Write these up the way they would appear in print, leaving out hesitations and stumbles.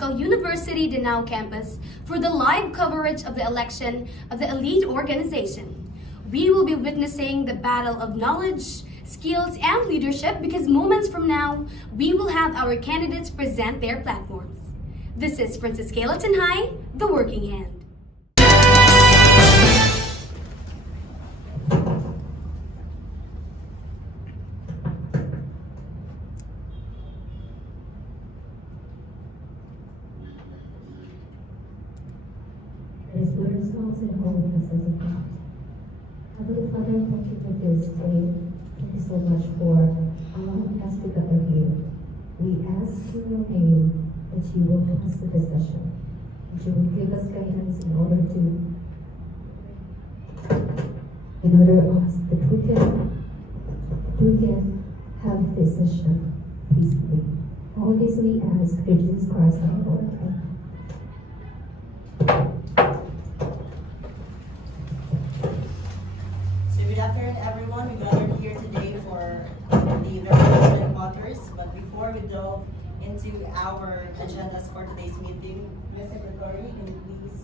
Technological University Danao campus for the live coverage of the election of the elite organization. We will be witnessing the battle of knowledge, skills, and leadership because moments from now, we will have our candidates present their platforms. This is Princess Cathlyn Ann, the working hand. And holiness as a God. Heavenly Father, thank you for this day. Thank you so much for allowing us to gather here. We ask in your name that you will bless the session, that you will give us guidance in order us that we can have this session peacefully. All this we ask through Jesus Christ our Lord. Amen. Good afternoon, everyone. We gathered here today for the verification authors. But before we delve into our agendas for today's meeting, Ms. Secretary, can you please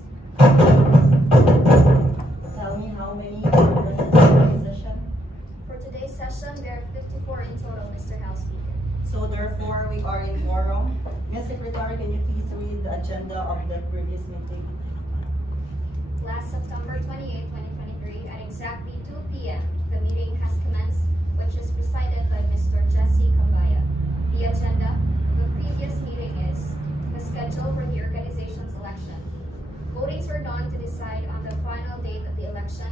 tell me how many are present in this session? For today's session, there are 54 in total, Mr. House Speaker. So therefore, we are in quorum. Ms. Secretary, can you please read the agenda of the previous meeting? Last September 28, 2023, at exactly 2 p.m., the meeting has commenced, which is presided by Mr. Jessie Cambaya. The agenda of the previous meeting is the schedule for the organization's election. Votings were done to decide on the final date of the election.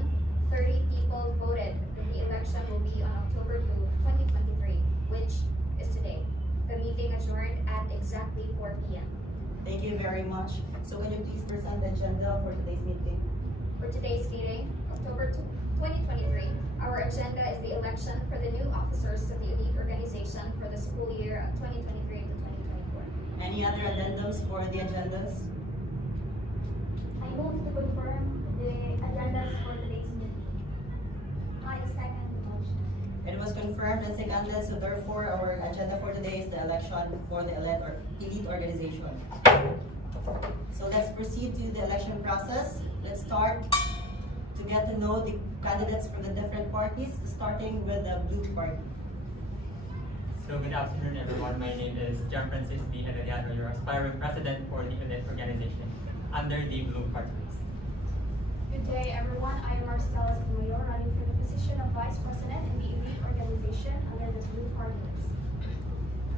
30 people voted that the election will be on October 2, 2023, which is today. The meeting adjourned at exactly 4 p.m. Thank you very much. So can you please present the agenda for today's meeting? For today's meeting, October 2, 2023, our agenda is the election for the new officers of the elite organization for the school year of 2023 to 2024. Any other addendums for the agendas? I move to confirm the agendas for today's meeting. I second the motion. It was confirmed and seconded, so therefore our agenda for today is the election for the elite organization. So let's proceed to the election process. Let's start to get to know the candidates from the different parties, starting with the blue party. So good afternoon, everyone. My name is John Francis B. Arellano, your aspiring president for the elite organization under the blue party list. Good day, everyone. I am Stella Sotomayor, running for the position of Vice President in the elite organization under the blue party list.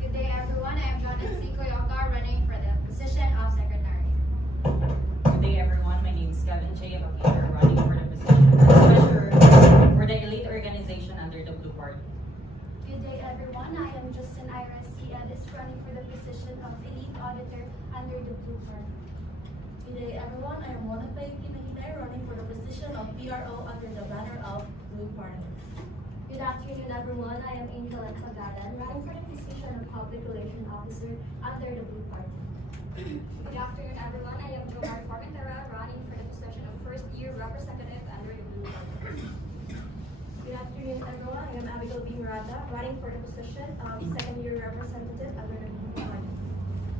Good day, everyone. I am Janeth Coyoca, running for the position of Secretary. Good day, everyone. My name is Abaquita, running for the position of Treasurer for the elite organization under the blue party. Good day, everyone. I am Aira, Edis, running for the position of elite auditor under the blue party. Good day, everyone. I am Mahinay, running for the position of PRO under the banner of blue party. Good afternoon, everyone. I am Pagalan, running for the position of Public Relations Officer under the blue party. Good afternoon, everyone. I am Formentera, running for the position of first-year representative under the blue party. Good afternoon, everyone. I am Esmeralda, running for the position of second-year representative under the blue party.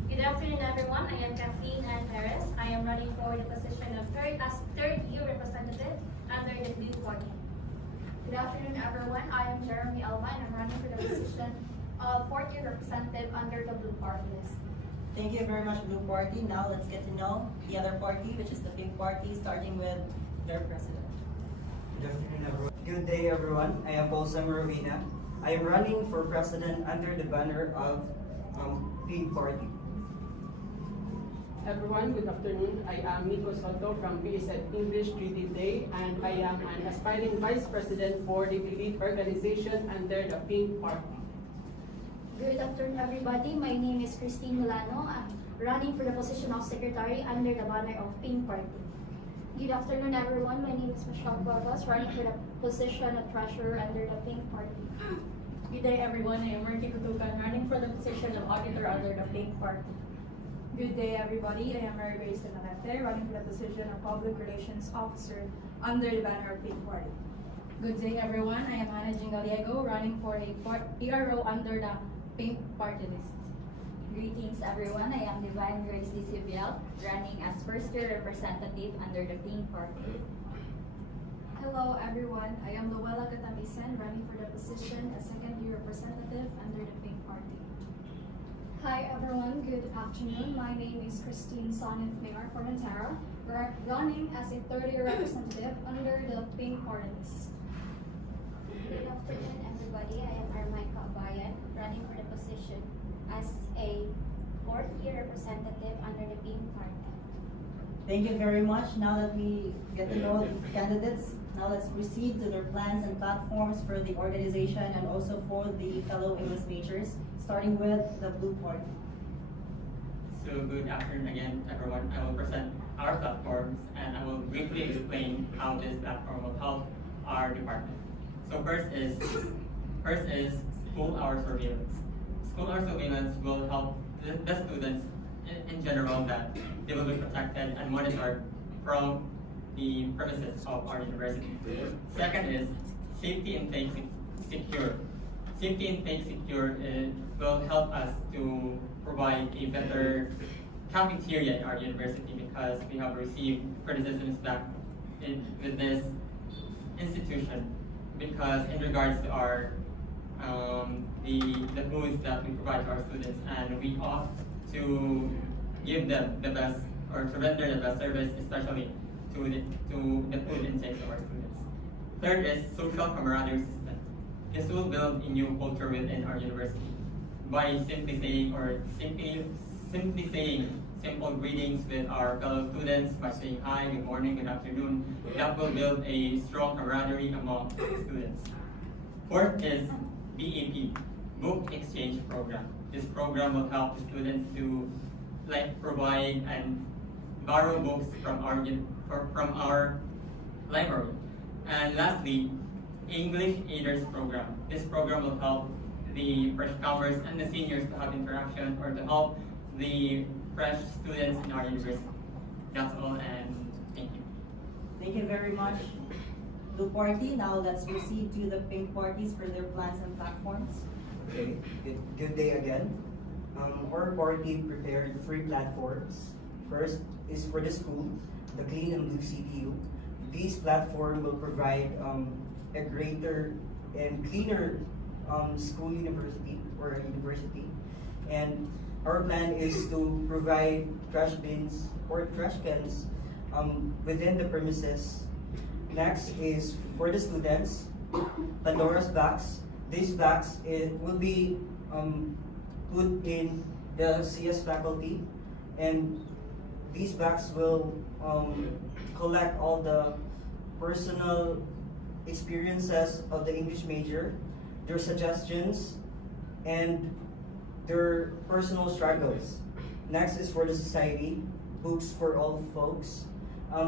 Good afternoon, everyone. I am Cathlyn Ann Perez. I am running for the position of third-year representative under the blue party. Good afternoon, everyone. I am Jeremy Alva, and I'm running for the position of fourth-year representative under the blue party list. Thank you very much, blue party. Now let's get to know the other party, which is the pink party, starting with their president. Good afternoon, everyone. Good day, everyone. I am Paula. I am running for president under the banner of Pink Party. Everyone, good afternoon. I am Nico Soto from BSED English Treaty Day, and I am an aspiring vice president for the elite organization under the Pink Party. Good afternoon, everybody. My name is Christine Milano. I'm running for the position of secretary under the banner of Pink Party. Good afternoon, everyone. My name is Michelle Barba, running for the position of treasurer under the Pink Party. Good day, everyone. I am Marky Kutukan, running for the position of auditor under the Pink Party. Good day, everybody. I am Mary Grace Janeth, running for the position of public relations officer under the banner of Pink Party. Good day, everyone. I am Ana Gallego, running for a PRO under the Pink Party list. Greetings everyone, I am Divine Grace Lisibiel, running as first year representative under the Pink Party. Hello everyone, I am Luella Catam-isan, running for the position as second year representative under the Pink Party. Hi everyone, good afternoon. My name is Christine Sonnet Mayor Formentera, running as a third year representative under the Pink Party list. Good afternoon, everybody. I am Ara Maikha, running for the position as a fourth-year representative under the Pink Party. Thank you very much. Now that we get to know the candidates, now let's proceed to their plans and platforms for the organization and also for the fellow English majors, starting with the Blue Party. So good afternoon again, everyone. I will present our platforms and I will briefly explain how this platform will help our department. So first is school hour surveillance. School hour surveillance will help the students in general that they will be protected and monitored from the premises of our university. Second is safety and intake secure. Safety and intake secure will help us to provide a better cafeteria in our university because we have received criticisms back with this institution because in regards to our the foods that we provide to our students, and we ought to give them the best or to render the best service, especially to the food intake of our students. Third is social camaraderie system. This will build a new culture within our university by simply saying simple greetings with our fellow students by saying hi, good morning, good afternoon. That will build a strong camaraderie among students. Fourth is BEP, Book Exchange Program. This program will help the students to provide and borrow books from our library. And lastly, English Aiders Program. This program will help the freshcomers and the seniors to have interaction or to help the fresh students in our university. That's all, and thank you. Thank you very much, Blue Party. Now let's proceed to the Pink Parties for their plans and platforms. Okay, good day again. Our party prepared 3 platforms. First is for the school, the Clean and Blue CTU. This platform will provide a greater and cleaner school university. And our plan is to provide trash bins or trash cans within the premises. Next is for the students, Pandora's bags. These bags will be put in the CS faculty, and these bags will collect all the personal experiences of the English major, their suggestions, and their personal struggles. Next is for the society, Books for All Folks.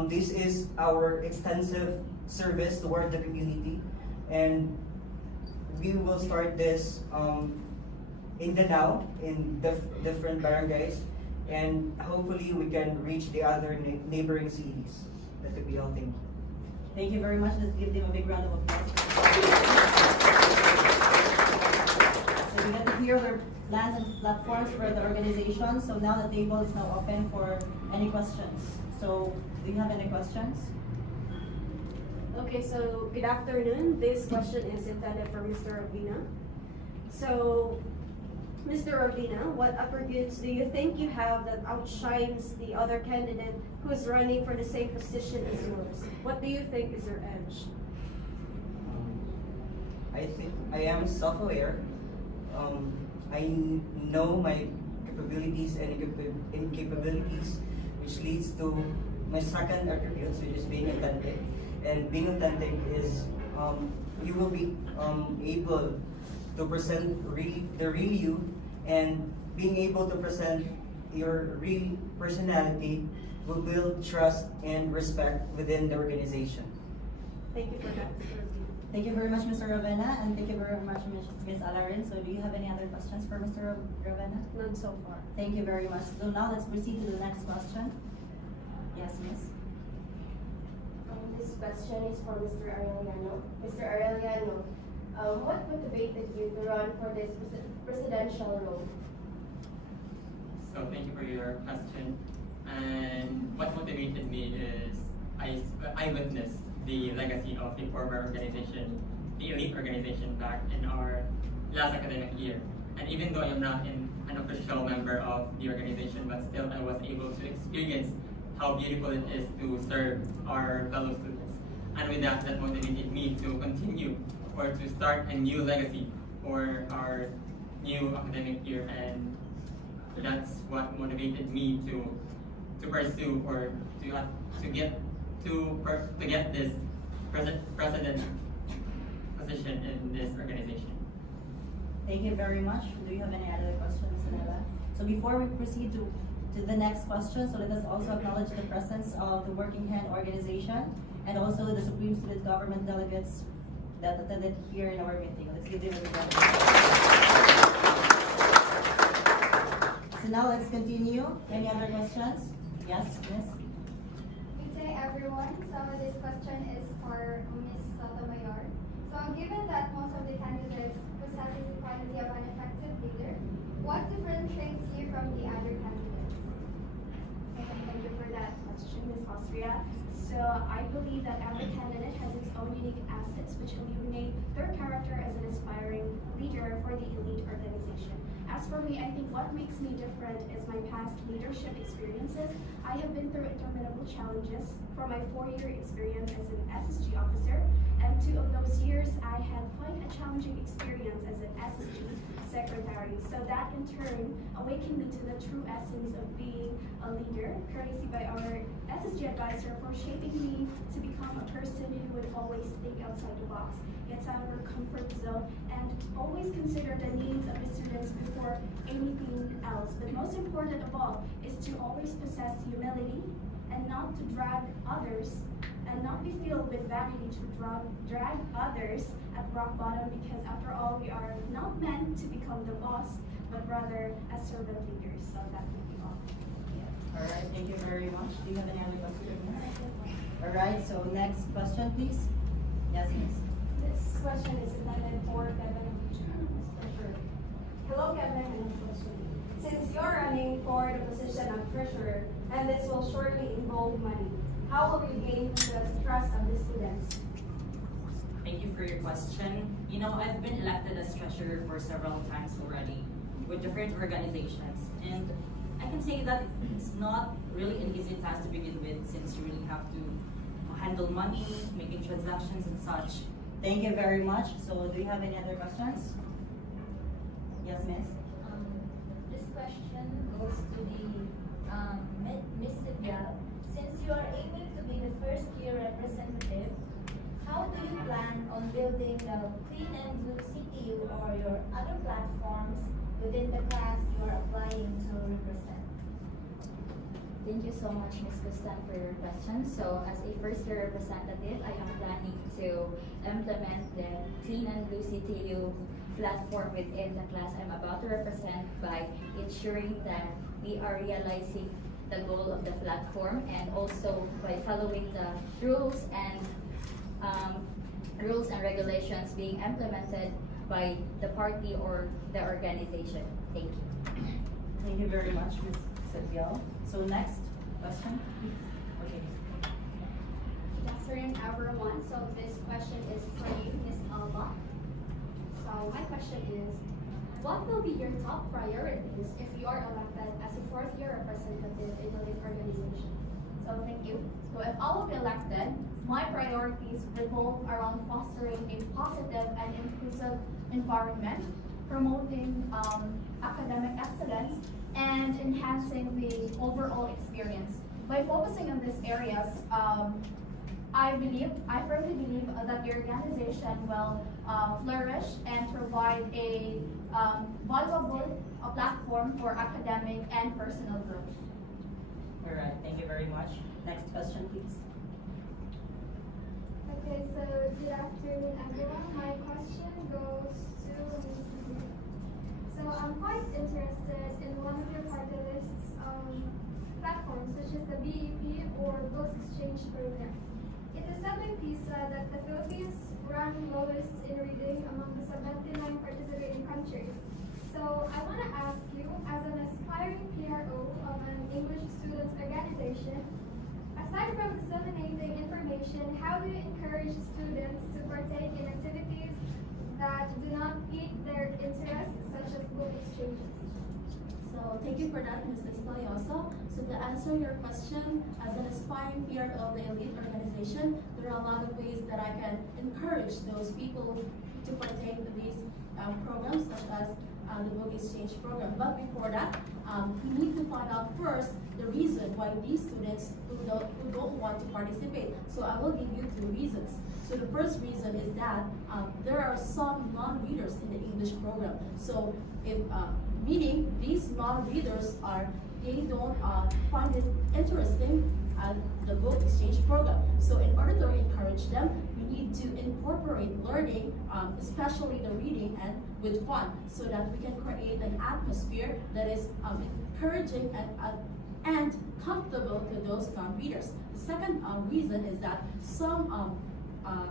This is our extensive service toward the community, and we will start this in different barangays, and hopefully we can reach the other neighboring cities. That could be all. Thank you. Thank you very much. Let's give them a big round of applause. So we got to hear their plans and platforms for the organization. So now the table is now open for any questions. So do you have any questions? Okay, so good afternoon. This question is intended for Mr. Urbina. So, Mr. Urbina, what attributes do you think you have that outshines the other candidate who is running for the same position as yours? What do you think is your edge? I think I am self-aware. I know my capabilities and incapabilities, which leads to my second attribute, which is being authentic. And being authentic is you will be able to present the real you, and being able to present your real personality will build trust and respect within the organization. Thank you for that, Mr. Urbina. Thank you very much, Mr. Ravenna, and thank you very much, Ms. Alarin. So do you have any other questions for Mr. Ravenna? None so far. Thank you very much. So now let's proceed to the next question. Yes, Miss. This question is for Mr. Arellano. Mr. Arellano, what motivated you to run for this presidential role? So thank you for your question. And what motivated me is I witnessed the legacy of the former organization, the elite organization back in our last academic year. And even though I am not an official member of the organization, but still I was able to experience how beautiful it is to serve our fellow students. And with that, that motivated me to continue or to start a new legacy for our new academic year. And that's what motivated me to pursue or to get this president position in this organization. Thank you very much. Do you have any other questions, Stella? So before we proceed to the next question, so let us also acknowledge the presence of the Working Hand Organization and also the Supreme Student Government delegates that attended here in our meeting. Let's give them a round. So now let's continue. Any other questions? Yes, Miss? Good day, everyone. So this question is for Ms. Sotomayor. So given that most of the candidates possesses the quality of an effective leader, what differentiates you from the other candidates? Okay, thank you for that question, Ms. Austria. So I believe that every candidate has its own unique assets which illuminate their character as an aspiring leader for the elite organization. As for me, I think what makes me different is my past leadership experiences. I have been through interminable challenges from my 4-year experience as an SSG officer, and 2 of those years I had quite a challenging experience as an SSG secretary. So that in turn awakened me to the true essence of being a leader, courtesy by our SSG advisor for shaping me to become a person who would always think outside the box, gets out of her comfort zone, and always consider the needs of the students before anything else. But most important of all is to always possess humility and not to drag others and not be filled with vanity to drag others at rock bottom, because after all, we are not meant to become the boss, but rather as servant leaders. So that would be all. All right, thank you very much. Do you have any other questions? All right, so next question, please. Yes, Miss. This question is intended for Kevin and Treasurer. Hello, Kevin and Treasurer. Since you're running for the position of Treasurer, and this will surely involve money, how will you gain the trust of the students? Thank you for your question. You know, I've been elected as treasurer for several times already with different organizations, and I can say that it's not really an easy task to begin with, since you really have to handle money, making transactions and such. Thank you very much. So do you have any other questions? Yes, Miss? This question goes to the Miss Sylvia. Since you are aiming to be the first year representative, how do you plan on building the Clean and Blue CTU or your other platforms within the class you are applying to represent? Thank you so much, Ms. Gustan, for your question. So, as a first-year representative, I am planning to implement the Clean and Blue CTU platform within the class I'm about to represent by ensuring that we are realizing the goal of the platform, and also by following the rules and regulations being implemented by the party or the organization. Thank you. Thank you very much, Ms. Sylvia. So next question. Okay. Good afternoon, everyone. So this question is for you, Ms. Alba. So my question is, what will be your top priorities if you are elected as a 4th-year representative in the LEAD organization? So thank you. So if I will be elected, my priorities revolve around fostering a positive and inclusive environment, promoting academic excellence, and enhancing the overall experience. By focusing on these areas, I firmly believe that the organization will flourish and provide a valuable platform for academic and personal growth. All right, thank you very much. Next question, please. Okay, so good afternoon, everyone. My question goes to Ms. So I'm quite interested in one of your party list's platforms, such as the BEP or Books Exchange Program. It is said by PISA that the Philippines rank lowest in reading among the 79 participating countries. So So I want to ask you, as an aspiring PRO of an English students organization, aside from disseminating information, how do you encourage students to partake in activities that do not pique their interests, such as book exchanges? So thank you for that, Mrs. Toyoso. So to answer your question, as an aspiring peer of the elite organization, there are a lot of ways that I can encourage those people to partake in these programs, such as the book exchange program. But before that, we need to find out first the reason why these students who don't want to participate. So I will give you 2 reasons. So the first reason is that there are some non-readers in the English program. So meaning these non-readers they don't find it interesting the book exchange program. So in order to encourage them, we need to incorporate learning, especially the reading, and with fun, so that we can create an atmosphere that is encouraging and comfortable to those non-readers. The second reason is that some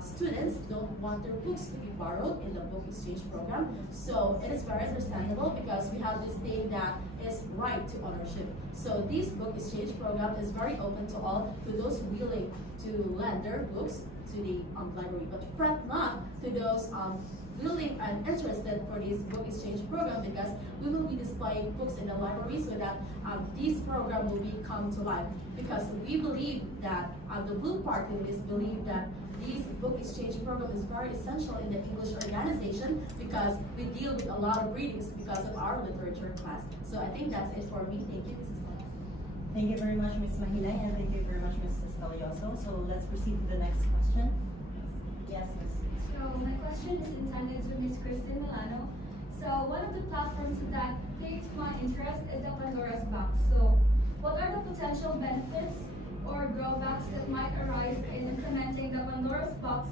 students don't want their books to be borrowed in the book exchange program. So it is very understandable because we have this thing that is right to ownership. So this book exchange program is very open to all, to those willing to lend their books to the library. But fret not to those willing and interested for this book exchange program, because we will be displaying books in the library so that this program will come to life. Because we believe that the Blue Party is believe that this book exchange program is very essential in the English organization because we deal with a lot of readings because of our literature class. So I think that's it for me. Thank you, Mrs. Stella. Thank you very much, Ms. Mahinay, and thank you very much, Mrs. Calioso. So let's proceed to the next question. Yes, Ms. So my question is intended to Ms. Christine Milano. So one of the platforms that takes my interest is the Pandora's box. So what are the potential benefits or drawbacks that might arise in implementing the Pandora's box?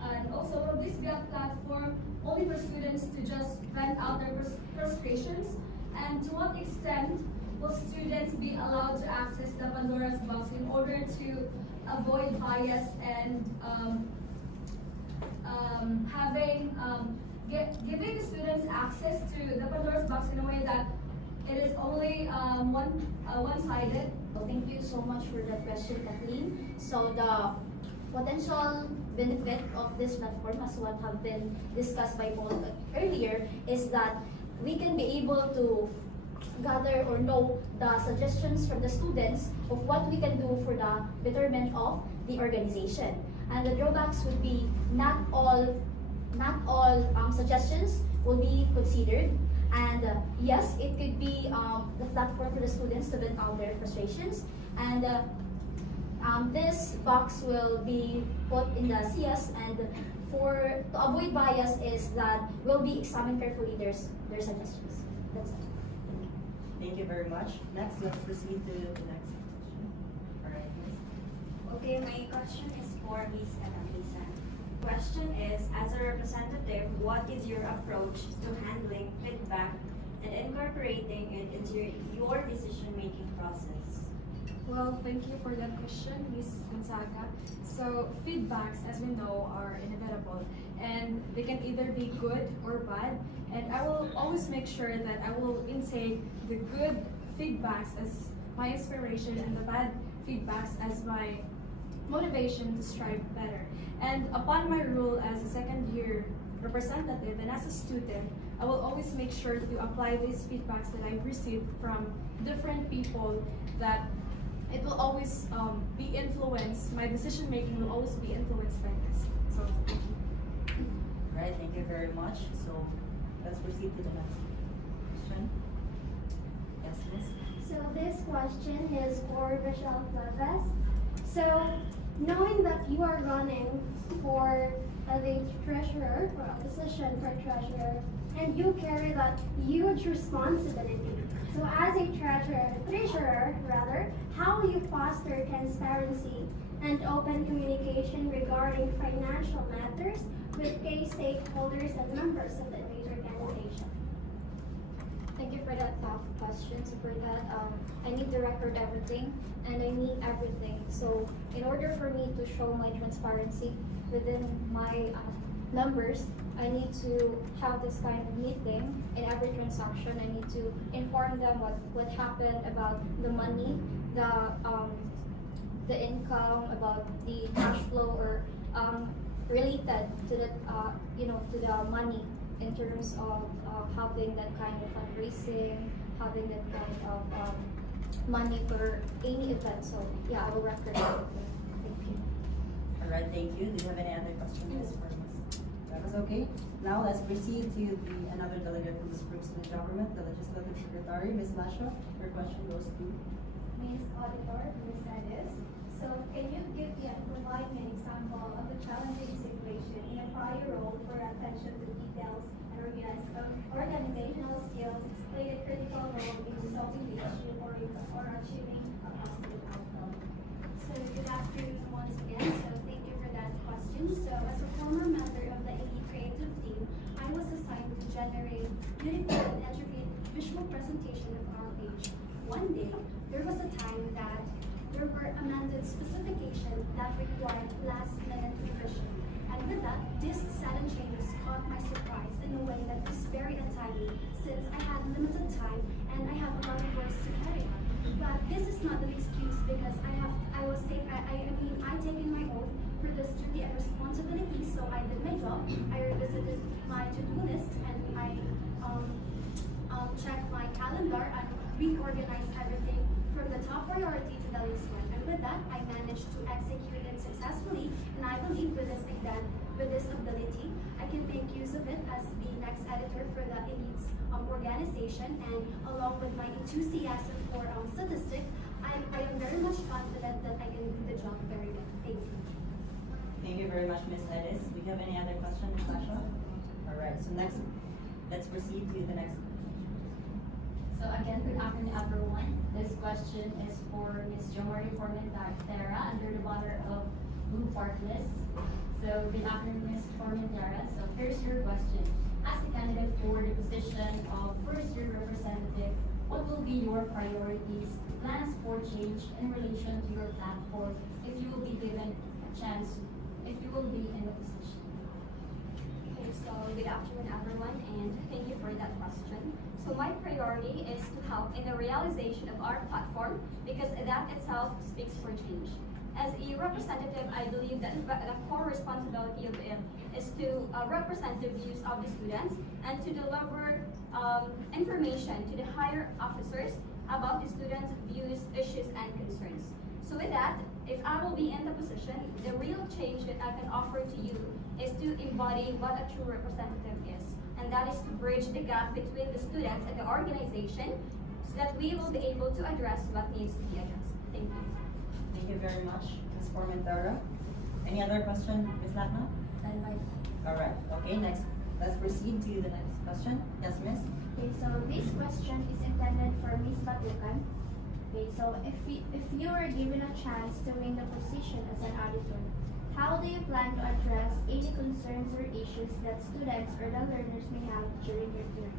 And also, will this be a platform only for students to just vent out their frustrations? And to what extent will students be allowed to access the Pandora's box in order to avoid bias and giving the students access to the Pandora's box in a way that it is only one-sided? Thank you so much for that question, Cathlyn. So the potential benefit of this platform, as what have been discussed by Paula earlier, is that we can be able to gather or know the suggestions from the students of what we can do for the betterment of the organization. And the drawbacks would be not all suggestions will be considered. And yes, it could be the platform for the students to vent out their frustrations. And this box will be put in the CS, and to avoid bias is that we'll be examining carefully their suggestions. That's it. Thank you very much. Next, let's proceed to the next question. All right, Ms. Okay, my question is for Ms. Catam-isan. Question is, as a representative, what is your approach to handling feedback and incorporating it into your decision-making process? Well, thank you for that question, Ms. Gonzaga. So feedbacks, as we know, are inevitable, and they can either be good or bad. And I will always make sure that I will intake the good feedbacks as my inspiration and the bad feedbacks as my motivation to strive better. And upon my role as a second-year representative and as a student, I will always make sure to apply these feedbacks that I've received from different people, that it will always be influenced, my decision making will always be influenced by this. So thank you. All right, thank you very much. So let's proceed to the next question. Yes, Ms. So this question is for Michelle Flores. So knowing that you are running for the treasurer, for a position for treasurer, and you carry that huge responsibility. So as a treasurer, how will you foster transparency and open communication regarding financial matters with key stakeholders and members of the elite organization? Thank you for that tough question. So for that, I need to record everything, and I need everything. So in order for me to show my transparency within my numbers, I need to have this kind of meeting in every transaction. I need to inform them what happened about the money, the income, about the cash flow, or related to the to the money in terms of having that kind of fundraising, having that kind of money for any event. So yeah, I will record it. Thank you. All right, thank you. Do you have any other questions for us? That was okay. Now let's proceed to another delegate from the Supreme Student Government, the Legislative Secretary, Ms. Lasha. Your question goes to Ms. Auditor, Ms. Edis. So can you provide me an example of a challenging situation in a prior role where attention to details and organizational skills played a critical role in resolving the issue or achieving a positive outcome? So good afternoon once again. So thank you for that question. So as a former member of the Elite Creative Team, I was assigned to generate beautiful and intricate visual presentation of our page. One day, there was a time that there were amended specifications that required last-minute revision. And with that, these sudden changes caught my surprise in a way that was very untimely since I had limited time and I have a lot of work to carry on. But this is not an excuse because I taken my oath for this duty and responsibility, so I did my job. I revisited my to-do list and I checked my calendar and reorganized everything from the top priority to the least one. And with that, I managed to execute it successfully, and I believe with this ability, I can make use of it as the next editor for the Elite's organization, and along with my enthusiasm for statistics, I am very much confident that I can do the job very well. Thank you. Thank you very much, Ms. Edis. Do you have any other questions, Ms. Lasha? All right, so next, let's proceed to the next. So again, good afternoon, everyone. This question is for Ms. Jomari Formentera under the banner of Blue Park List. So good afternoon, Ms. Formentera. So here's your question. As a candidate for the position of first-year representative, what will be your priorities, plans for change in relation to your platform if you will be given a chance, if you will be in the position? Okay, so good afternoon, everyone, and thank you for that question. So my priority is to help in the realization of our platform because that itself speaks for change. As a representative, I believe that the core responsibility of it is to represent the views of the students and to deliver information to the higher officers about the students' views, issues, and concerns. So with that, if I will be in the position, the real change that I can offer to you is to embody what a true representative is. And that is to bridge the gap between the students and the organization so that we will be able to address what needs to be addressed. Thank you. Thank you very much, Ms. Formentera. Any other question, Ms. Latna? All right, okay, next. Let's proceed to the next question. Yes, Miss? Okay, so this question is intended for Ms. Batukan. Okay, so if you were given a chance to win the position as an auditor, how do you plan to address any concerns or issues that students or the learners may have during your term?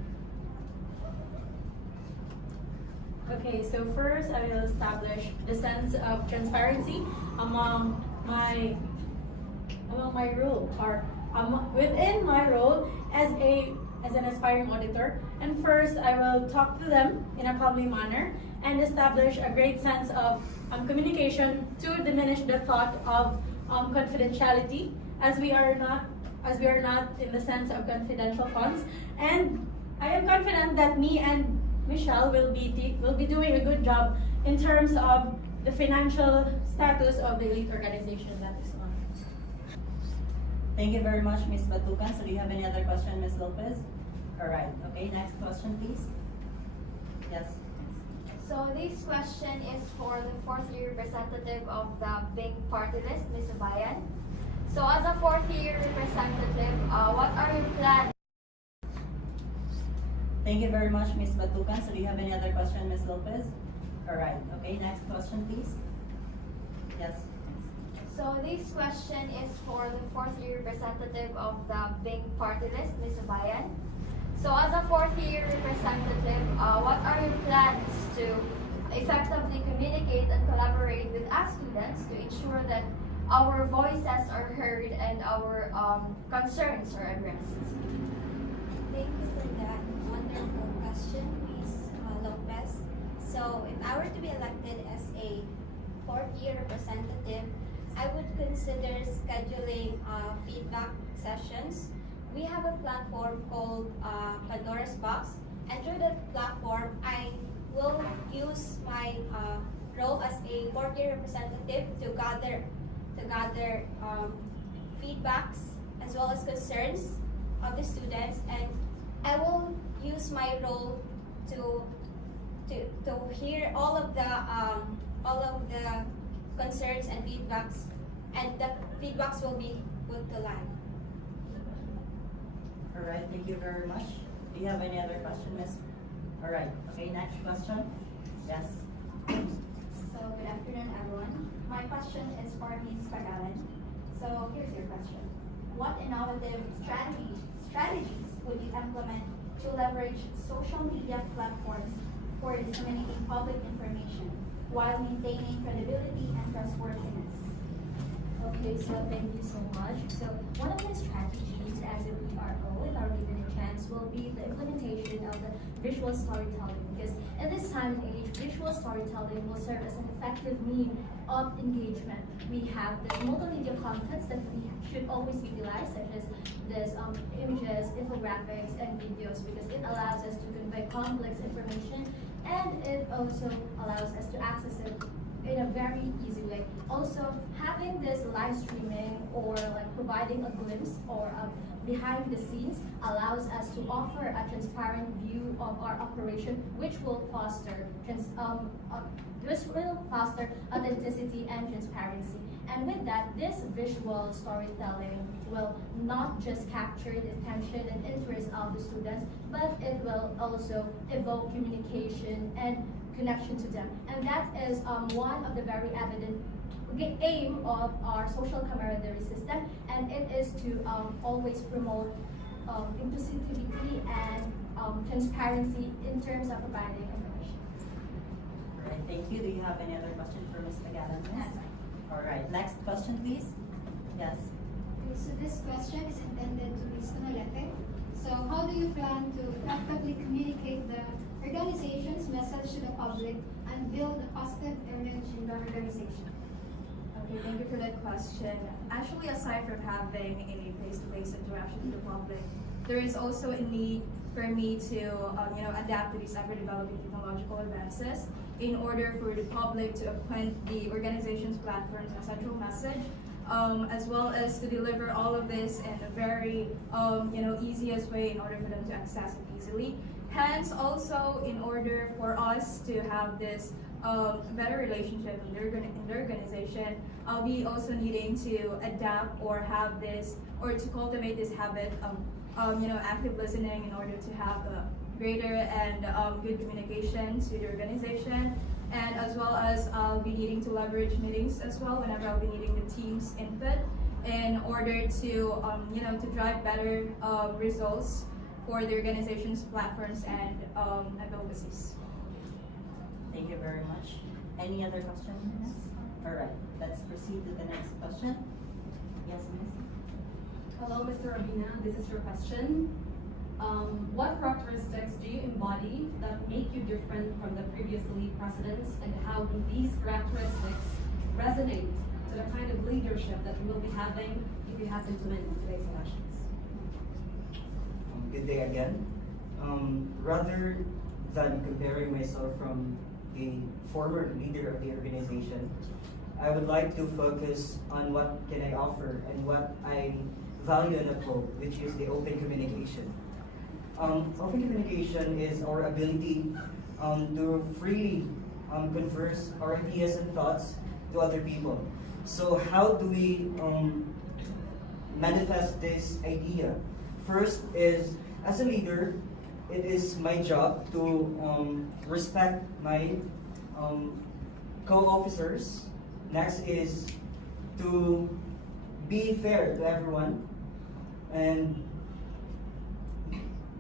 Okay, so first I will establish the sense of transparency among my role, or within my role as an aspiring auditor. And first I will talk to them in a calming manner and establish a great sense of communication to diminish the thought of confidentiality, as we are not in the sense of confidential funds. And I am confident that me and Michelle will be doing a good job in terms of the financial status of the elite organization that is on. Thank you very much, Ms. Batukan. So do you have any other question, Ms. Lopez? All right, okay, next question, please. Yes. So this question is for the fourth-year representative of the big party list, Ms. Bayan. So as a fourth-year representative, what are your plans? Thank you very much, Ms. Batukan. So do you have any other question, Ms. Lopez? All right, okay, next question, please. Yes. So this question is for the fourth-year representative of the big party list, Ms. Bayan. So as a fourth-year representative, what are your plans to effectively communicate and collaborate with us students to ensure that our voices are heard and our concerns are addressed. Thank you for that wonderful question, Ms. Lopez. So, if I were to be elected as a fourth-year representative, I would consider scheduling feedback sessions. We have a platform called Pandora's Box, and through that platform, I will use my role as a fourth-year representative to gather feedbacks as well as concerns of the students, and I will use my role to hear all of the concerns and feedbacks, and the feedbacks will be put to life. All right, thank you very much. Do you have any other question, Miss? All right, okay, next question. Yes. So, good afternoon, everyone. My question is for Ms. Pagalan. So, here's your question. What innovative strategies would you implement to leverage social media platforms for disseminating public information while maintaining credibility and trustworthiness? Okay, so thank you so much. So one of the strategies as a PRO, if I were given a chance, will be the implementation of the visual storytelling, because in this time and age, visual storytelling will serve as an effective means of engagement. We have the multimedia contents that we should always utilize, such as this images, infographics, and videos, because it allows us to convey complex information, and it also allows us to access it in a very easy way. Also, having this live streaming or like providing a glimpse or behind the scenes allows us to offer a transparent view of our operation, which will foster authenticity and transparency. And with that, this visual storytelling will not just capture the attention and interest of the students, but it will also evoke communication and connection to them. And that is one of the very evident aim of our social camaraderie system, and it is to always promote inclusivity and transparency in terms of providing information. All right, thank you. Do you have any other question for Ms. Pagalan? Yes. All right, next question, please. Yes. Okay, so this question is intended to Ms. Canalete. So how do you plan to effectively communicate the organization's message to the public and build a positive image in the organization? Okay, thank you for that question. Actually, aside from having a face-to-face interaction with the public, there is also a need for me to adapt to these ever-developing technological advances in order for the public to acquaint the organization's platforms a central message, as well as to deliver all of this in a very easiest way in order for them to access it easily. Hence, also in order for us to have this better relationship in the organization, I'll be also needing to adapt or have this, or to cultivate this habit of active listening in order to have a greater and good communication to the organization, and as well as I'll be needing to leverage meetings as well whenever I'll be needing the team's input in order to to drive better results for the organization's platforms and advocacies. Thank you very much. Any other questions? All right, let's proceed to the next question. Yes, Miss. Hello, Mr. Urbina. This is your question. What characteristics do you embody that make you different from the previous elite presidents, and how do these characteristics resonate to the kind of leadership that you will be having if you happen to win today's elections? Good day again. Rather than comparing myself from a former leader of the organization, I would like to focus on what can I offer and what I value and uphold, which is the open communication. Open communication is our ability to freely converse our ideas and thoughts to other people. So how do we manifest this idea? First is, as a leader, it is my job to respect my co-officers. Next is to be fair to everyone. And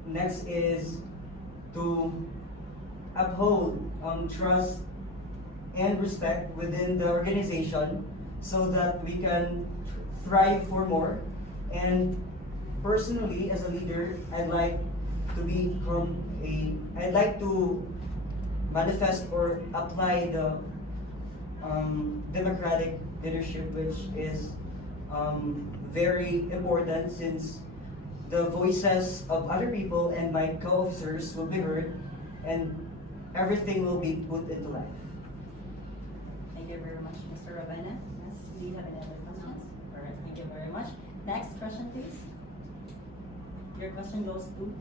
next is to uphold trust and respect within the organization so that we can thrive for more. And personally, as a leader, I'd like to manifest or apply the democratic leadership, which is very important since the voices of other people and my co-officers will be heard and everything will be put into life. Thank you very much, Mr. Ravena. Yes, do you have any other questions? All right, thank you very much. Next question, please. Your question goes to?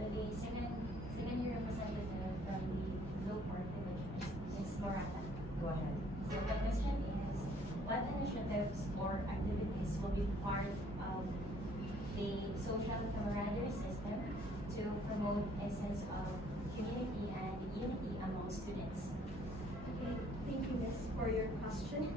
The second year representative from the Blue Party, which is Ms. Morata. Go ahead. So the question is, what initiatives or activities will be part of the social camaraderie system to promote a sense of community and unity among students? Okay, thank you, Miss, for your question.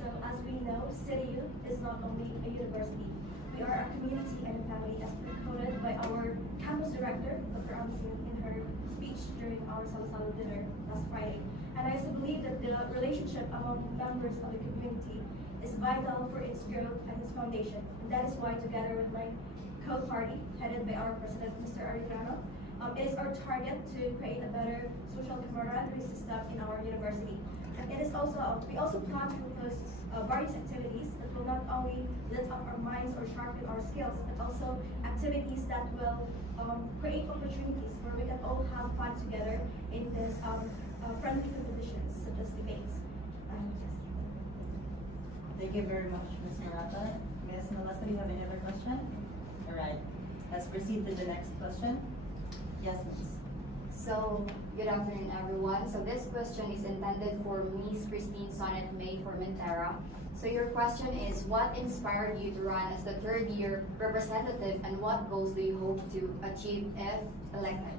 So as we know, CityU is not only a university. We are a community and a family, as quoted by our campus director, Dr. Amsin, in her speech during our Salo dinner last Friday. And I also believe that the relationship among members of the community is vital for its growth and its foundation. And that is why, together with my co-party, headed by our president, Mr. Arellano, it is our target to create a better social camaraderie system in our university. And it is also, we also plan to host various activities that will not only lift up our minds or sharpen our skills, but also activities that will create opportunities where we can all have fun together in this friendly competitions, such as debates. Thank you very much, Ms. Morata. Ms. Melissa, do you have any other question? All right, let's proceed to the next question. Yes, Ms. So, good afternoon, everyone. So this question is intended for Ms. Christine Sonnet May for Mintera. So your question is, what inspired you to run as the third-year representative, and what goals do you hope to achieve if elected?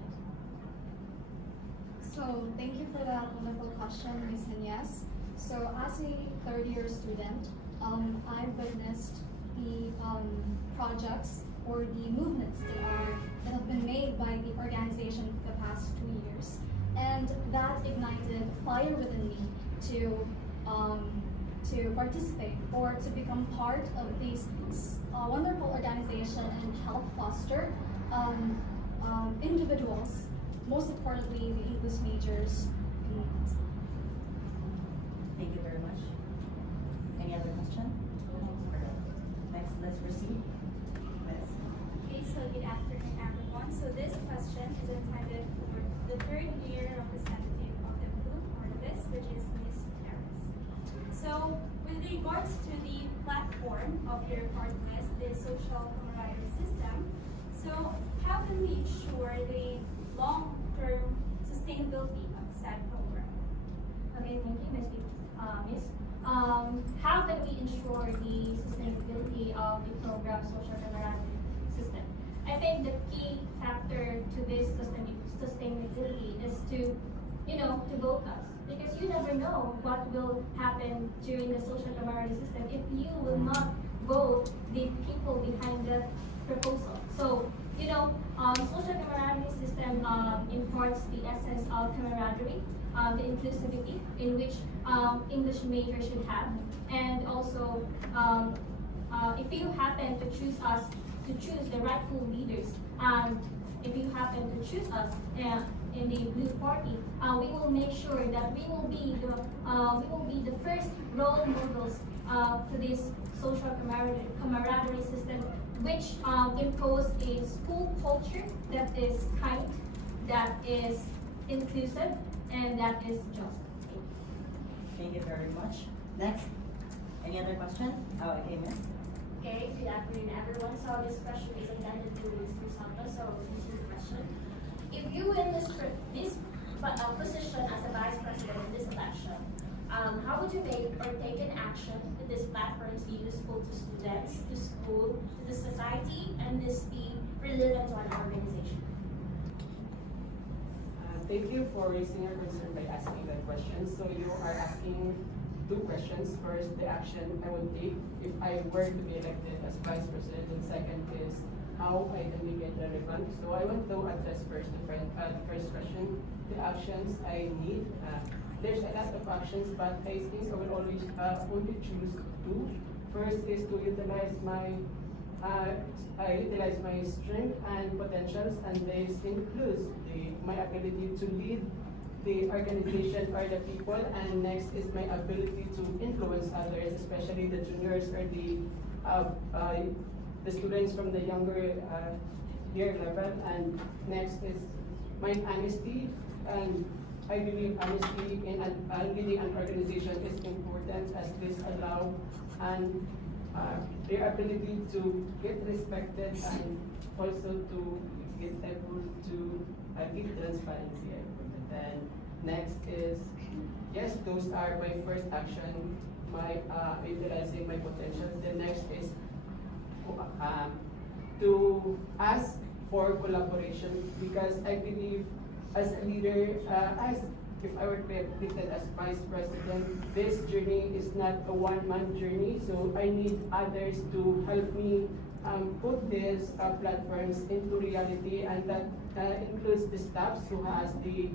So thank you for that wonderful question, Ms. Yes. So as a third-year student, I've witnessed the projects or the movements that have been made by the organization for the past 2 years, and that ignited fire within me to participate or to become part of this wonderful organization and help foster individuals, most importantly the English majors. Thank you very much. Any other question? Next, let's proceed. Okay, so good afternoon, everyone. So this question is intended for the third-year representative of the Blue Party, which is Ms. Perez. So with regards to the platform of your party list, the social camaraderie system, so how can we ensure the long-term sustainability of said program? Okay, thank you, Miss. How can we ensure the sustainability of the program social camaraderie system? I think the key factor to this sustainability is to vote us, because you never know what will happen during the social camaraderie system if you will not vote the people behind the proposal. So, social camaraderie system imparts the essence of camaraderie, the inclusivity in which English major should have, and also if you happen to choose us, to choose the rightful leaders, if you happen to choose us in the Blue Party, we will make sure that we will be the first role models to this social camaraderie system, which impose a school culture that is kind, that is inclusive, and that is just. Thank you very much. Next, any other question? Oh, okay, Miss. Okay, good afternoon, everyone. So this question is intended to Mr. Santos. So this is the question: if you win this position as a vice president in this election, how would you make or take an action with this platform to be useful to students, to school, to the society, and this be relevant to an organization? Thank you for raising your concern by asking that question. So you are asking two questions. First, the action I would take if I were to be elected as vice president, and second is how I can make it relevant. So I want to address first the first question, the actions I need there's a lot of actions, but I think I will always only choose two. First is to utilize my strength and potentials, and this includes my ability to lead the organization or the people, and next is my ability to influence others, especially the juniors or the students from the younger year level, and next is my honesty, and I believe honesty in leading an organization is important, as this allow and their ability to get respected and also to get able to give transparency. And next is, yes, those are my first action, my utilizing my potential. The next is to ask for collaboration, because I believe as a leader, as if I were to be elected as vice president, this journey is not a one-man journey, so I need others to help me put these platforms into reality, and that includes the staffs who has the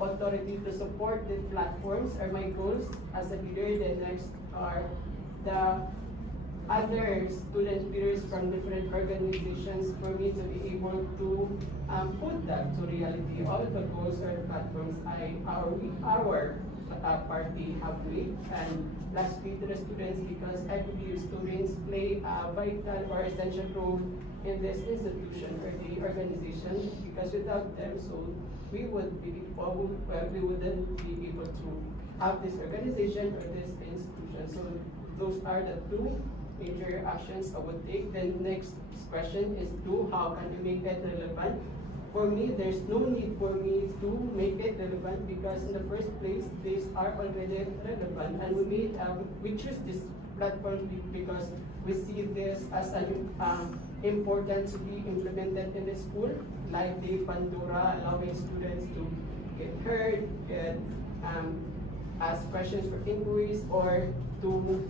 authority to support the platforms are my goals as a leader. The next are the other student leaders from different organizations for me to be able to put that to reality. All the goals or platforms our party have made. And lastly, to the students, because I believe students play a vital or essential role in this institution or the organization, because without them, so we wouldn't be able to have this organization or this institution. So those are the two major actions I would take. Then next question is how can we make it relevant? For me, there's no need for me to make it relevant, because in the first place, these are already relevant, and we choose this platform because we see this as an important to be implemented in the school, like the Pandora, allowing students to get heard, ask questions for inquiries, or to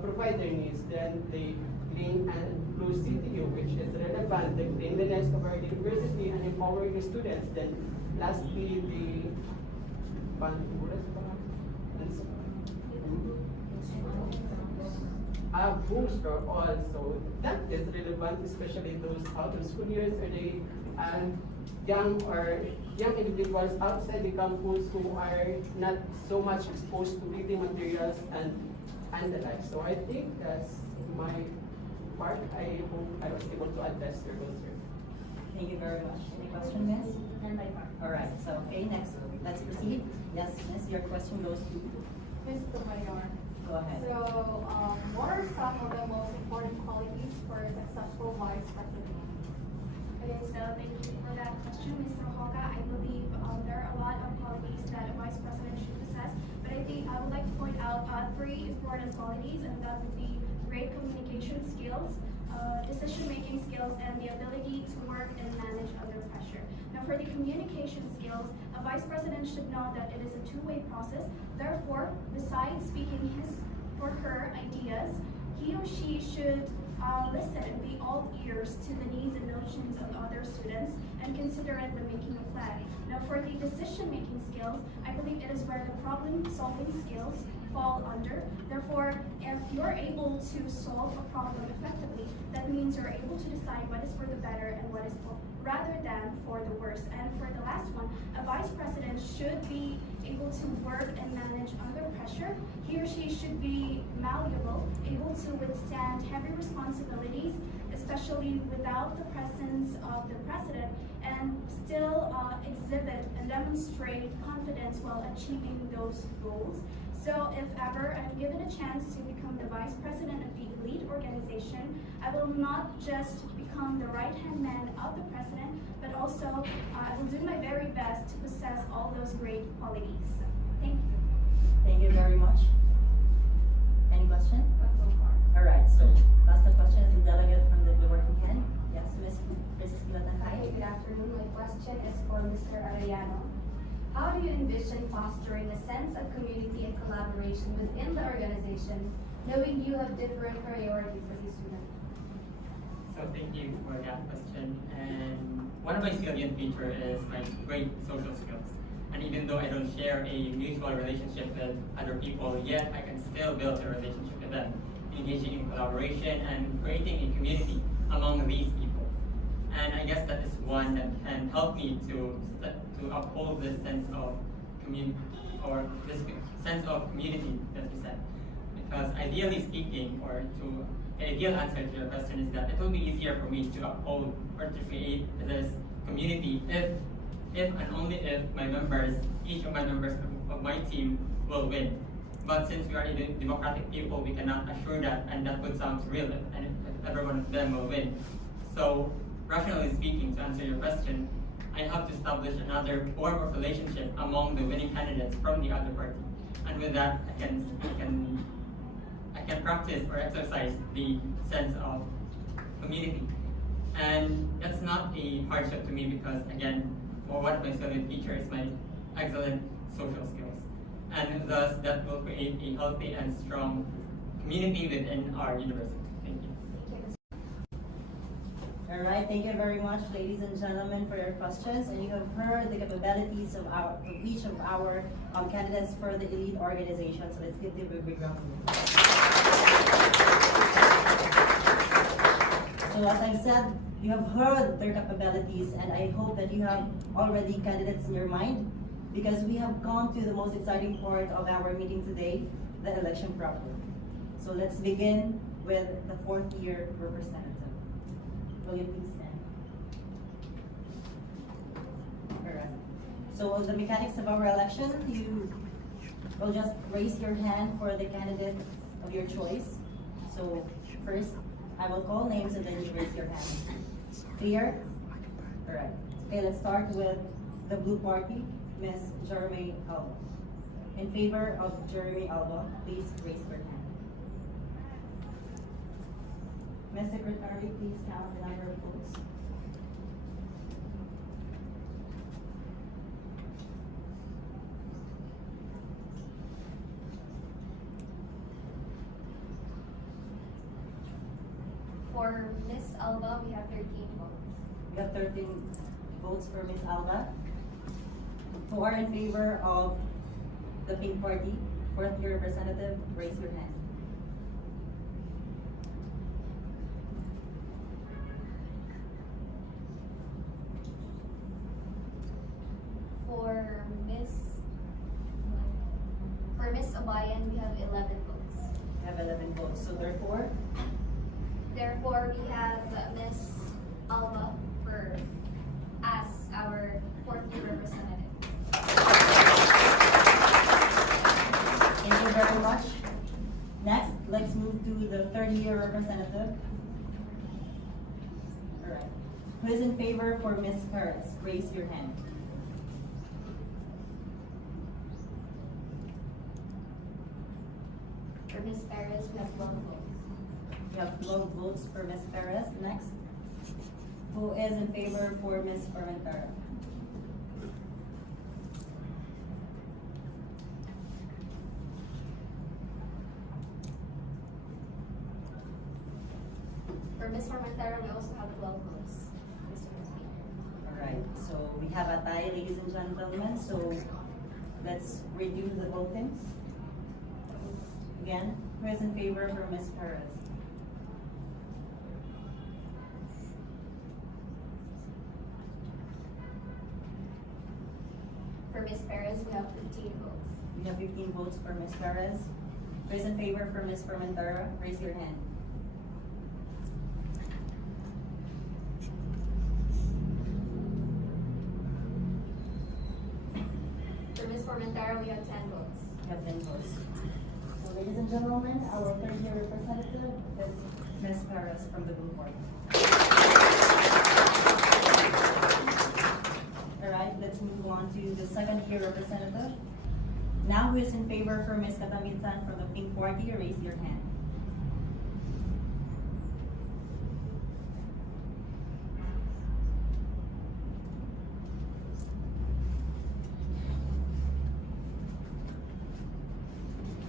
provide their needs. Then the clean and blue CTU, which is relevant, the cleanliness of our university and empowering the students. Then lastly, the booster also, that is relevant, especially those out of school years or the young individuals outside the campus who are not so much exposed to reading materials and the like. So I think that's my part. I hope I was able to address your concern. Thank you very much. Any questions, Miss? And my part. All right, so next, let's proceed. Yes, Miss, your question goes to Ms. Sotomayor. Go ahead. So, what are some of the most important qualities for a successful vice president? Okay, so thank you for that question, Mr. Hoka. I believe there are a lot of qualities that a vice president should possess, but I think I would like to point out three important qualities, and that would be great communication skills, decision-making skills, and the ability to work and manage under pressure. Now, for the communication skills, a vice president should know that it is a two-way process. Therefore, besides speaking his or her ideas, he or she should listen and be all ears to the needs and notions of other students and consider it when making a plan. Now, for the decision-making skills, I believe it is where the problem-solving skills fall under. Therefore, if you're able to solve a problem effectively, that means you're able to decide what is for the better and what is for rather than for the worse. And for the last one, a vice president should be able to work and manage under pressure. He or she should be malleable, able to withstand heavy responsibilities, especially without the presence of the president, and still exhibit and demonstrate confidence while achieving those goals. So if ever I'm given a chance to become the vice president of the elite organization, I will not just become the right-hand man of the president, but also I will do my very best to possess all those great qualities. Thank you. Thank you very much. Any question? All right, so last question is the delegate from the working hand. Yes, Ms. Hi, good afternoon. My question is for Mr. Arellano. How do you envision fostering a sense of community and collaboration within the organization, knowing you have different priorities as a student? So thank you for that question. And one of my salient features is my great social skills. And even though I don't share a mutual relationship with other people, yet I can still build a relationship with them, engaging in collaboration and creating a community among these people. And I guess that is one that can help me to uphold this sense of community, or this sense of community that you said. Because ideally speaking, or to the ideal answer to your question is that it will be easier for me to uphold or to create this community if and only if my members, each of my members of my team will win. But since we are a democratic people, we cannot assure that, and that would sound real if every one of them will win. So, rationally speaking, to answer your question, I have to establish another form of relationship among the winning candidates from the other party. And with that, I can practice or exercise the sense of community. And that's not a hardship to me because, again, for one of my salient features is my excellent social skills. And thus, that will create a healthy and strong community within our university. Thank you. All right, thank you very much, ladies and gentlemen, for your questions. And you have heard the capabilities of each of our candidates for the elite organization. So let's give them a big round of applause. So as I've said, you have heard their capabilities, and I hope that you have already candidates in your mind, because we have gone to the most exciting part of our meeting today, the election proper. So let's begin with the fourth year representative. Will you please stand? Alright. So the mechanics of our election, you will just raise your hand for the candidate of your choice. So first, I will call names and then you raise your hand. Clear? Alright. Okay, let's start with the blue party, Ms. Jeremy Alba. In favor of Jeremy Alba, please raise your hand. Ms. Secretary, please count the number of votes. For Ms. Alba, we have 13 votes. We have 13 votes for Ms. Alba. Who are in favor of the pink party, fourth year representative, raise your hand. For Ms. Abayan, we have 11 votes. We have 11 votes. So therefore, we have Ms. Alba as our fourth year representative. thank you very much. Next, let's move to the third year representative. All right. Who is in favor for Ms. Perez? Raise your hand. For Ms. Perez, we have 12 votes. We have 12 votes for Ms. Perez. Next, who is in favor for Ms. Formentera? For Ms. Formentera, we also have 12 votes. Mr. Speaker. All right, so we have a tie, ladies and gentlemen. So let's redo the votings. Again, who is in favor for Ms. Perez? For Ms. Perez, we have 15 votes. We have 15 votes for Ms. Perez. Who is in favor for Ms. Formentera? Raise your hand. For Ms. Formentera, we have 10 votes. We have 10 votes. So ladies and gentlemen, our third year representative is Ms. Perez from the Blue Party. All right, let's move on to the second year representative. Now, who is in favor for Ms. Catam-isan from the Pink Party? Raise your hand.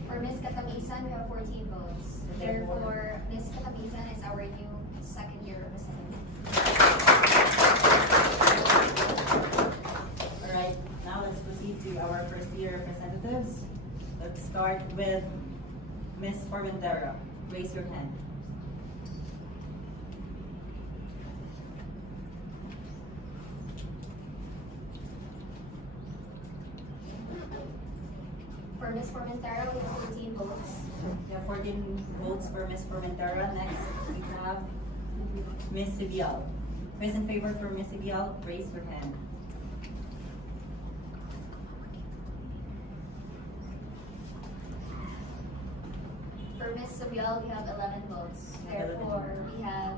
For Ms. Catam-isan, we have 14 votes. Therefore, Ms. Catam-isan is our new second year representative. All right, now let's proceed start with Ms. Formentera. Raise your hand. For Ms. Formentera, we have 14 votes. We have 14 votes for Ms. Formentera. Next, we have Ms. Sibial. Who is in favor for Ms. Sibial? Raise your hand. For Ms. Sabial, we have 11 votes. Therefore, we have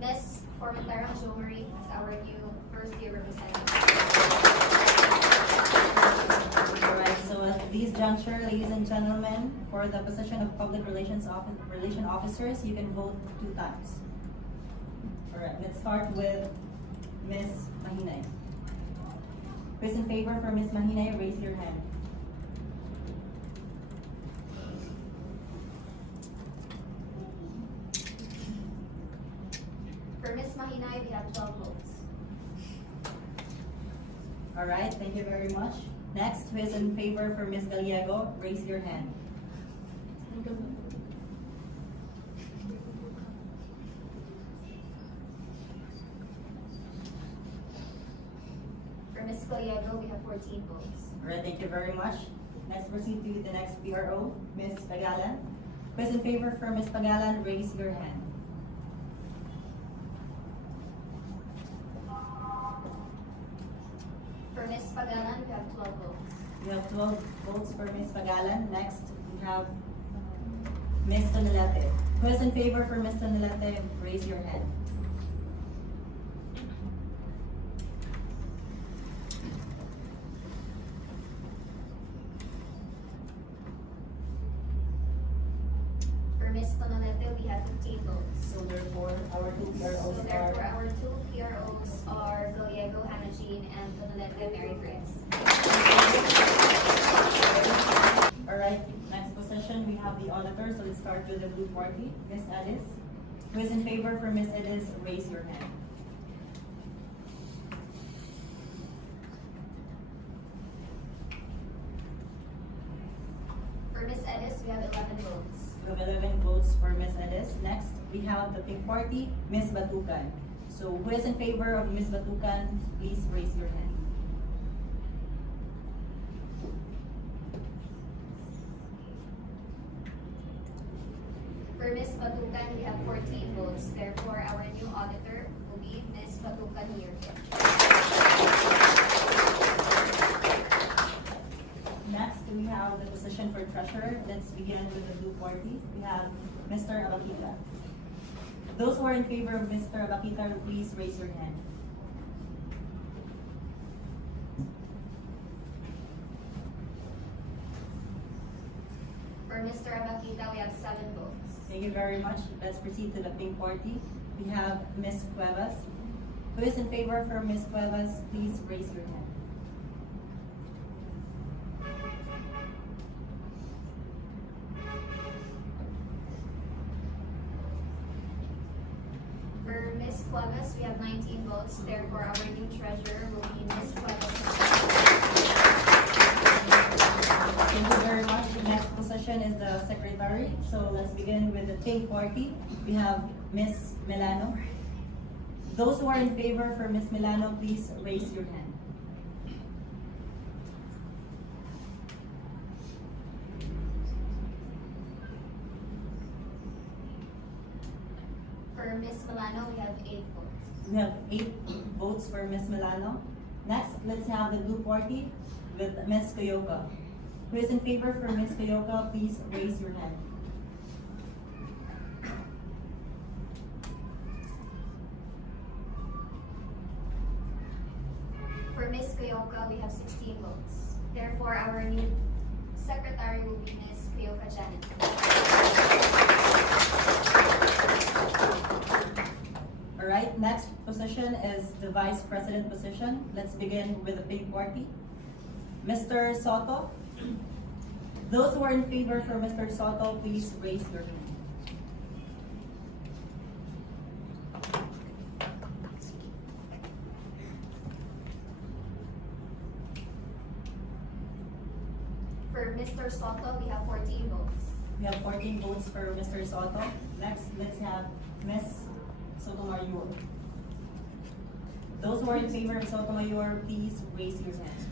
Ms. Formentera Jomari as our new first-year representative. Alright, so at this juncture, ladies and gentlemen, for the position of public relation officers, you can vote 2 times. Alright, let's start with Ms. Mahinay. Who is in favor for Ms. Mahinay? Raise your hand. For Ms. Mahinay, we have 12 votes. Alright, thank you very much. Next, who is in favor for Ms. Gallego? Raise your hand. For Ms. Gallego, we have 14 votes. Alright, thank you very much. Let's proceed to the next PRO, Ms. Pagalan. Who is in favor for Ms. Pagalan? Raise your hand. For Ms. Pagalan, we have 12 votes. We have 12 votes for Ms. Pagalan. Next, we have Ms. Tonelete. Who is in favor for Ms. Tonelete? Raise your hand. For Ms. Tonelete, we have 15 votes. So therefore, our 2 PROs So therefore, our 2 PROs are Gallego Hannah Jean and Tonelete Mary Grace. Alright, next position, we have the auditor. So let's start with the blue party, Ms. Edis. Who is in favor for Ms. Edis? Raise your hand. For Ms. Edis, we have 11 votes. We have 11 votes for Ms. Edis. Next, we have the pink party, Ms. Batukan. So who is in favor of Ms. Batukan? Please raise your hand. For Ms. Batukan, we have 14 votes. Therefore, our new auditor will be Ms. Batukan Yurgen. Next, we have the position for treasurer. Let's begin with the blue party. We have Mr. Abaquita. Those who are in favor of Mr. Abaquita, please raise your hand. For Mr. Abaquita, we have 7 votes. Thank you very much. Let's proceed to the pink party. We have Ms. Cuevas. Who is in favor for Ms. Cuevas? Please raise your hand. For Ms. Cuevas, we have 19 votes. Therefore, our new treasurer will be Ms. Cuevas. Thank you very much. The next position is the secretary. So let's begin with the pink party. We have Ms. Milano. Those who are in favor for Ms. Milano, please raise your hand. For Ms. Milano, we have 8 votes. We have 8 votes for Ms. Milano. Next, let's have the blue party with Ms. Coyoca. Who is in favor for Ms. Coyoca, please raise your hand. For Ms. Coyoca, we have 16 votes. Therefore, our new secretary will be Ms. Coyoca Janeth. Alright, next position is the vice president position. Let's begin with the pink party. Mr. Soto. Those who are in favor for Mr. Soto, please raise your hand. For For Mr. Soto, we have 14 votes. We have 14 votes for Mr. Soto. Next, let's have Ms. Sotomayor. Those who are in favor of Sotomayor, please raise your hand.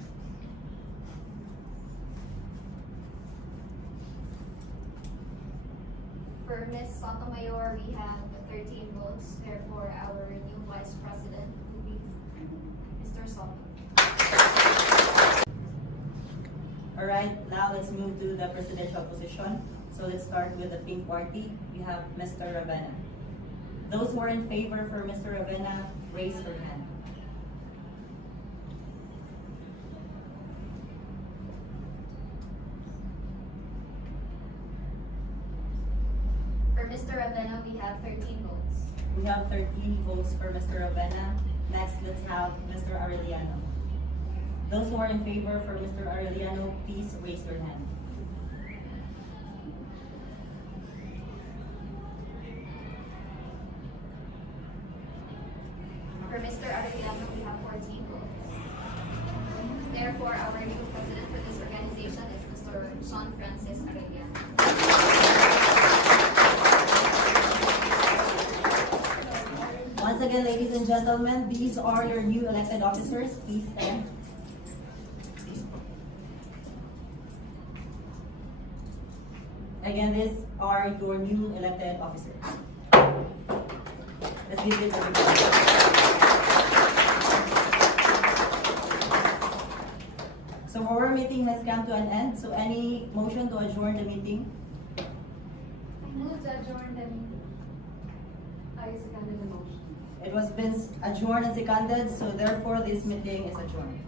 For Ms. Sotomayor, we have 13 votes. Therefore, our new Vice President will be Mr. Soto. Alright, now let's move to the presidential position. So let's start with the pink party. We have Mr. Ravenna. Those who are in favor for Mr. Ravenna, raise your hand. For Mr. Ravenna, we have 13 votes. We have 13 votes for Mr. Ravenna. Next, let's have Mr. Arellano. Those who are in favor for Mr. Arellano, please raise your hand. For Mr. Arellano, we have 14 votes. Therefore, our new president for this organization is Mr. Sean Francis Arellano. Once again, ladies and gentlemen, these are your new elected officers. Please stand. Again, these are your new elected officers. Let's give it a big round. So our meeting has come to an end. So any motion to adjourn the meeting? Move to adjourn the meeting. I second the motion. It was been adjourned and seconded, so therefore this meeting is adjourned.